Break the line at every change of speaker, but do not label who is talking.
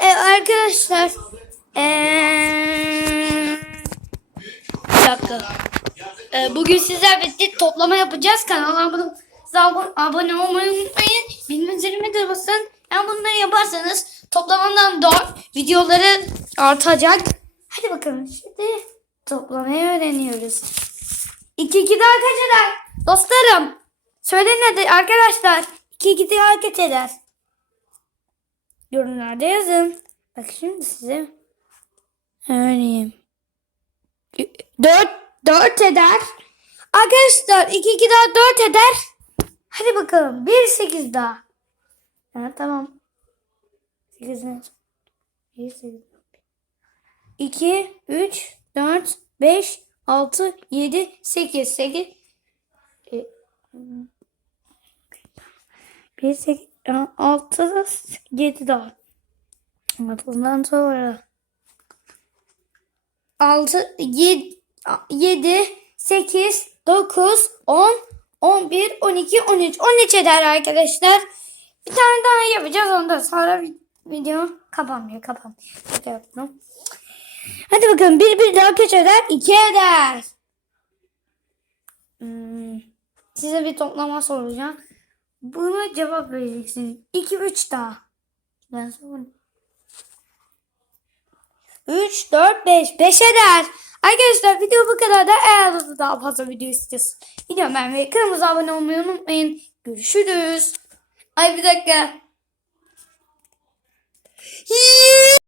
Evet arkadaşlar. Ee, bir dakika. Ee, bugün sizler birlikte toplama yapacağız. Kanala abone, abone, olmayı unutmayın. Bildirim zilime de basın. Yani bunları yaparsanız toplamamdan 4 videoları artacak. Hadi bakalım şimdi toplamayı öğreniyoruz. 2 2 daha kaç eder? Dostlarım. Söyleyin hadi arkadaşlar. 2 2 daha kaç eder? Yorumlarda yazın. Bak şimdi size öğreneyim. 4 4 eder. Arkadaşlar 2 2 daha 4 eder. Hadi bakalım. 1 8 daha. Ha, tamam. 8 ne? 1 8 2 3 4 5 6 7 8 8 1 8 6 7 daha. Bundan sonra 6 7 7 8 9 10 11 12 13 13 eder arkadaşlar. Bir tane daha yapacağız ondan sonra vi- video kapanmıyor kapanmıyor. Hadi bakalım bir bir daha kaç eder? 2 eder. Hmm, Size bir toplama soracağım. Buna cevap vereceksiniz. 2 3 daha. Ben sonra 3, 4, 5. 5 eder. Arkadaşlar video bu kadar da eğer daha fazla video istiyorsanız video beğenmeyi, kanalımıza abone olmayı unutmayın. Görüşürüz. Ay bir dakika.